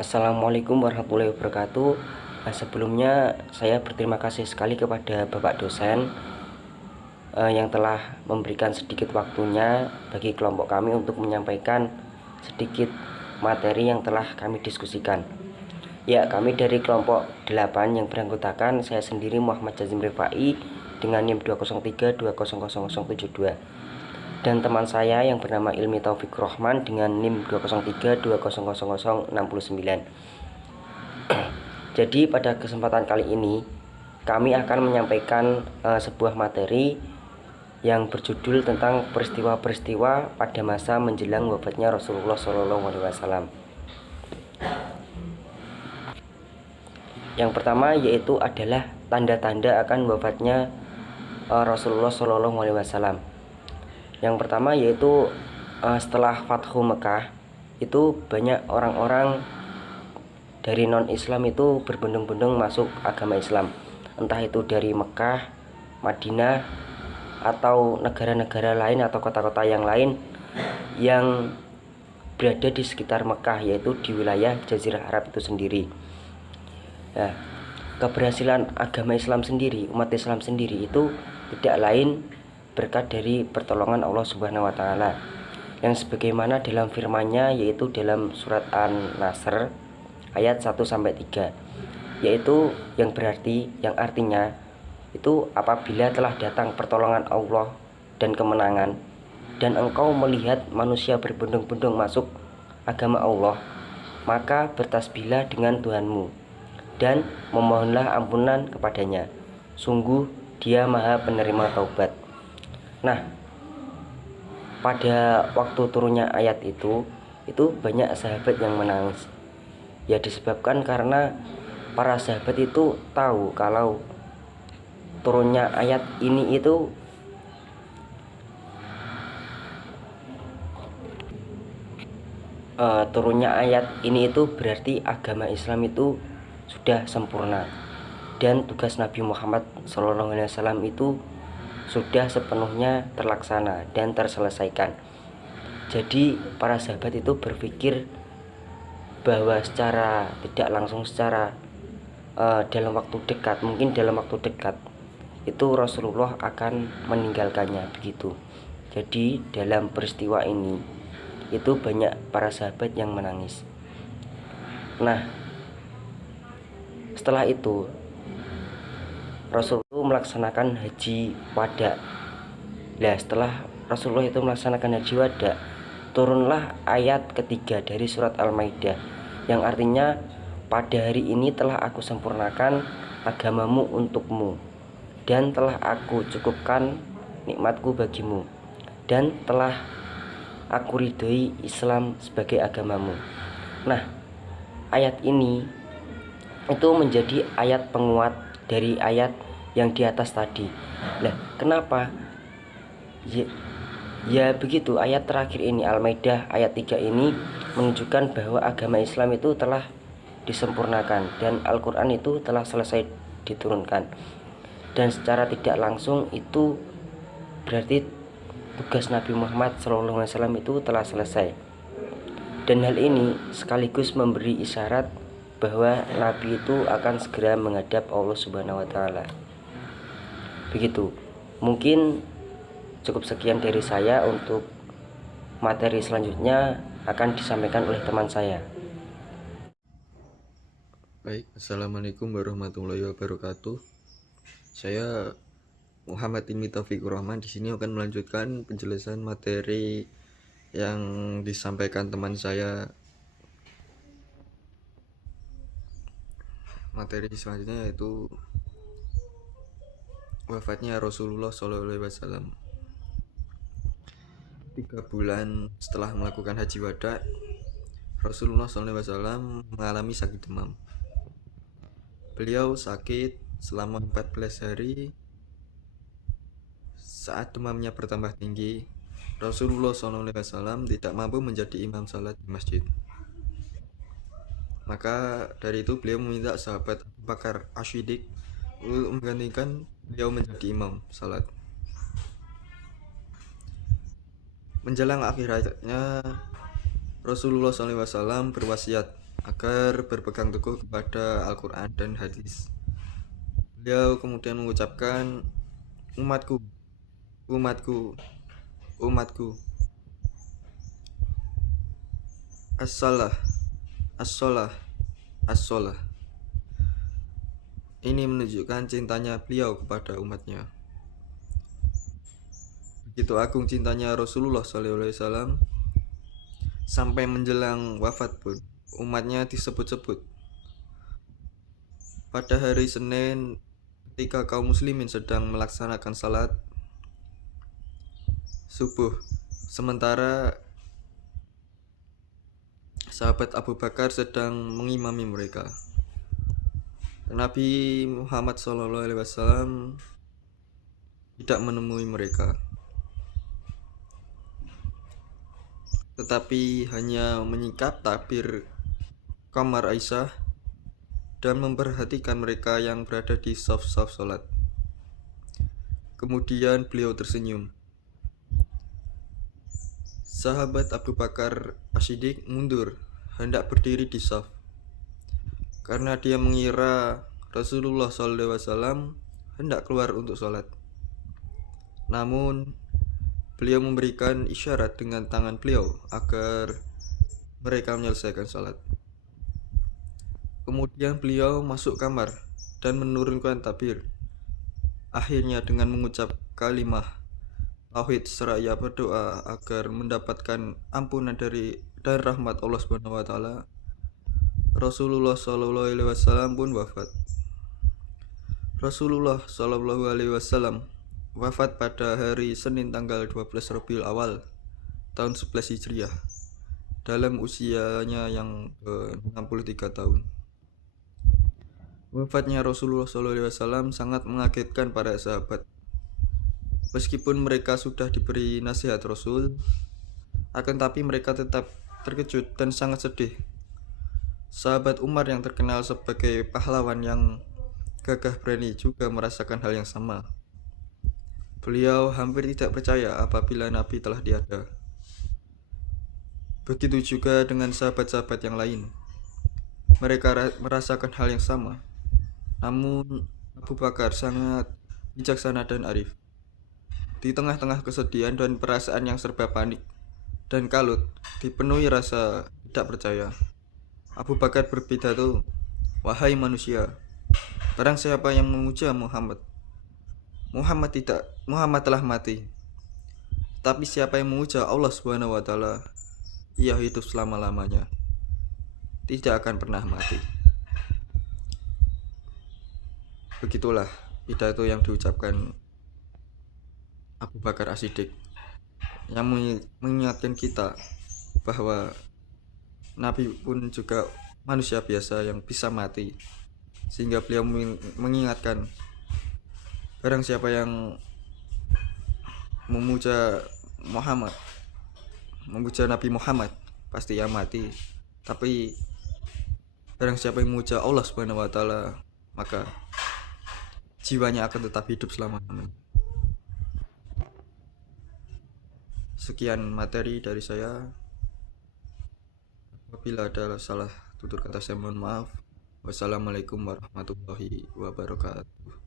Assalamualaikum warahmatullahi wabarakatuh. Sebelumnya saya berterima kasih sekali kepada Bapak dosen yang telah memberikan sedikit waktunya bagi kelompok kami untuk menyampaikan sedikit materi yang telah kami diskusikan. Ya, kami dari kelompok 8 yang beranggotakan saya sendiri Muhammad Jazim Rifai dengan NIM 203200072 dan teman saya yang bernama Ilmi Taufik Rohman dengan NIM 203200069. Jadi pada kesempatan kali ini kami akan menyampaikan sebuah materi yang berjudul tentang peristiwa-peristiwa pada masa menjelang wafatnya Rasulullah SAW. Yang pertama yaitu adalah tanda-tanda akan wafatnya Rasulullah SAW. Yang pertama yaitu setelah Fathu Mekah itu banyak orang-orang dari non-Islam itu berbondong-bondong masuk agama Islam, entah itu dari Mekah, Madinah, atau negara-negara lain atau kota-kota yang lain yang berada di sekitar Mekah, yaitu di wilayah Jazirah Arab itu sendiri. Nah, keberhasilan agama Islam sendiri, umat Islam sendiri itu tidak lain berkat dari pertolongan Allah Subhanahu wa taala. Yang sebagaimana dalam firman-Nya yaitu dalam surat An-Nasr ayat 1-3, yaitu yang artinya itu apabila telah datang pertolongan Allah dan kemenangan dan engkau melihat manusia berbondong-bondong masuk agama Allah, maka bertasbihlah dengan Tuhanmu dan memohonlah ampunan kepadanya, sungguh Dia Maha Penerima Taubat. Nah, pada waktu turunnya ayat itu banyak sahabat yang menangis. Ya, disebabkan karena para sahabat itu tahu kalau turunnya ayat ini itu berarti agama Islam itu sudah sempurna dan tugas Nabi Muhammad SAW itu sudah sepenuhnya terlaksana dan terselesaikan. Jadi para sahabat itu berpikir bahwa secara tidak langsung dalam waktu dekat, mungkin dalam waktu dekat itu Rasulullah akan meninggalkannya, begitu. Jadi dalam peristiwa ini itu banyak para sahabat yang menangis. Nah, setelah itu Rasulullah melaksanakan haji wada. Nah, setelah Rasulullah itu melaksanakan haji wada, turunlah ayat ketiga dari surat Al-Maidah yang artinya, pada hari ini telah aku sempurnakan agamamu untukmu dan telah aku cukupkan nikmatku bagimu dan telah aku ridhoi Islam sebagai agamamu. Nah, ayat ini itu menjadi ayat penguat dari ayat yang di atas tadi. Nah, kenapa? Ya begitu, ayat terakhir ini Al-Maidah ayat 3 ini menunjukkan bahwa agama Islam itu telah disempurnakan dan Al-Quran itu telah selesai diturunkan. Dan secara tidak langsung itu berarti tugas Nabi Muhammad SAW itu telah selesai. Dan hal ini sekaligus memberi isyarat bahwa Nabi itu akan segera menghadap Allah Subhanahu wa taala. Begitu. Mungkin cukup sekian dari saya. Untuk materi selanjutnya akan disampaikan oleh teman saya. Baik, Assalamualaikum warahmatullahi wabarakatuh. Saya Muhammad Ilmi Taufik Rohman di sini akan melanjutkan penjelasan materi yang disampaikan teman saya. Materi selanjutnya yaitu wafatnya Rasulullah SAW. 3 bulan setelah melakukan haji wada, Rasulullah SAW mengalami sakit demam. Beliau sakit selama 14 hari. Saat demamnya bertambah tinggi, Rasulullah SAW tidak mampu menjadi imam salat di masjid. Maka dari itu beliau meminta sahabat Abu Bakar Asy-Siddiq untuk menggantikan beliau menjadi imam salat. Menjelang akhir hayatnya, Rasulullah SAW berwasiat agar berpegang teguh kepada Al-Quran dan hadis. Beliau kemudian mengucapkan, umatku, umatku, umatku, as-salah, as-salah, as-salah. Ini menunjukkan cintanya beliau kepada umatnya. Begitu agung cintanya Rasulullah SAW, sampai menjelang wafat pun umatnya disebut-sebut. Pada hari Senin, ketika kaum muslimin sedang melaksanakan salat subuh, sementara sahabat Abu Bakar sedang mengimami mereka, Nabi Muhammad SAW tidak menemui mereka, tetapi hanya menyingkap takbir kamar Aisyah dan memperhatikan mereka yang berada di saf-saf sholat. Kemudian beliau tersenyum. Sahabat Abu Bakar As-Siddiq mundur, hendak berdiri di saf, karena dia mengira Rasulullah SAW hendak keluar untuk sholat. Namun, beliau memberikan isyarat dengan tangan beliau agar mereka menyelesaikan sholat. Kemudian beliau masuk kamar dan menurunkan takbir. Akhirnya dengan mengucap kalimah tauhid seraya berdoa agar mendapatkan ampunan dan rahmat Allah Subhanahu wa taala, Rasulullah SAW pun wafat. Rasulullah SAW wafat pada hari Senin tanggal 12 Rabiul Awal tahun 11 Hijriah dalam usianya yang ke-63 tahun. Wafatnya Rasulullah SAW sangat mengagetkan para sahabat. Meskipun mereka sudah diberi nasihat Rasul, akan tapi mereka tetap terkejut dan sangat sedih. Sahabat Umar yang terkenal sebagai pahlawan yang gagah berani juga merasakan hal yang sama. Beliau hampir tidak percaya apabila Nabi telah tiada. Begitu juga dengan sahabat-sahabat yang lain. Mereka merasakan hal yang sama. Namun Abu Bakar sangat bijaksana dan arif. Di tengah-tengah kesedihan dan perasaan yang serba panik dan kalut, dipenuhi rasa tidak percaya, Abu Bakar berpidato, "Wahai manusia, barang siapa yang memuja Muhammad telah mati. Tapi siapa yang memuja Allah Subhanahu wa taala, ia hidup selama-lamanya, tidak akan pernah mati." Begitulah pidato yang diucapkan Abu Bakar As-Siddiq yang mengingatkan kita bahwa Nabi pun juga manusia biasa yang bisa mati, sehingga beliau mengingatkan barang siapa yang memuja Nabi Muhammad pasti ia mati, tapi barang siapa yang memuja Allah Subhanahu wa taala, maka jiwanya akan tetap hidup selama-lamanya. Sekian materi dari saya. Apabila ada salah tutur kata saya mohon maaf. Wassalamualaikum warahmatullahi wabarakatuh.